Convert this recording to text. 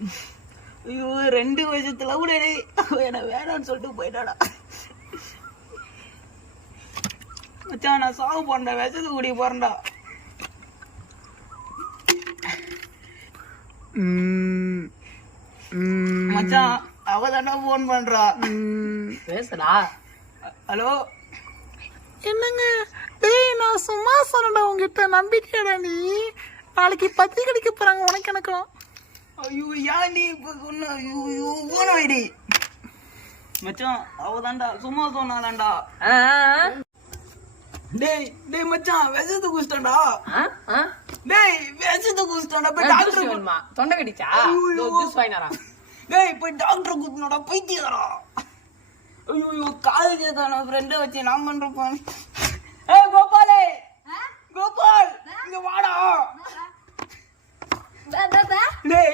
ஐயோ 2 வருஷத்துல கூட என்ன வேணான்னு சொல்லிட்டு போயிட்டாடா. மச்சான் நான் சாவு போறேன்டா, விஷத்து குடி போறேன்டா. மச்சான் அவ தானே போன் பண்றா. பேசுடா. ஹலோ என்னங்க டேய், நான் சும்மா சொன்னடா உங்ககிட்ட, நம்பிக்கையடா நீ. நாளைக்கு பத்தி கடிக்க போறாங்க உனக்கு எனக்கும். ஐயோ ஏன் நீ இப்ப சொன்ன? ஐயோ போன வைடி மச்சான், அவதான்டா சும்மா சொன்னாதான்டா. டேய் டேய் மச்சான் விஷத்து குடிச்சிட்டான்டா. டேய் விஷத்து குடிச்சிட்டான்டா. போய் டாக்டர் தொண்டை கடிச்சா ஜூஸ் வாங்கினாரா? டேய் போய் டாக்டர் கூட்டினோட பைத்தியடா. ஐயோ காலேஜ் தான ஃப்ரெண்ட வச்சு நான் பண்றேன். ஏய் கோபாலே, கோபால் இங்க வாடா. டேய்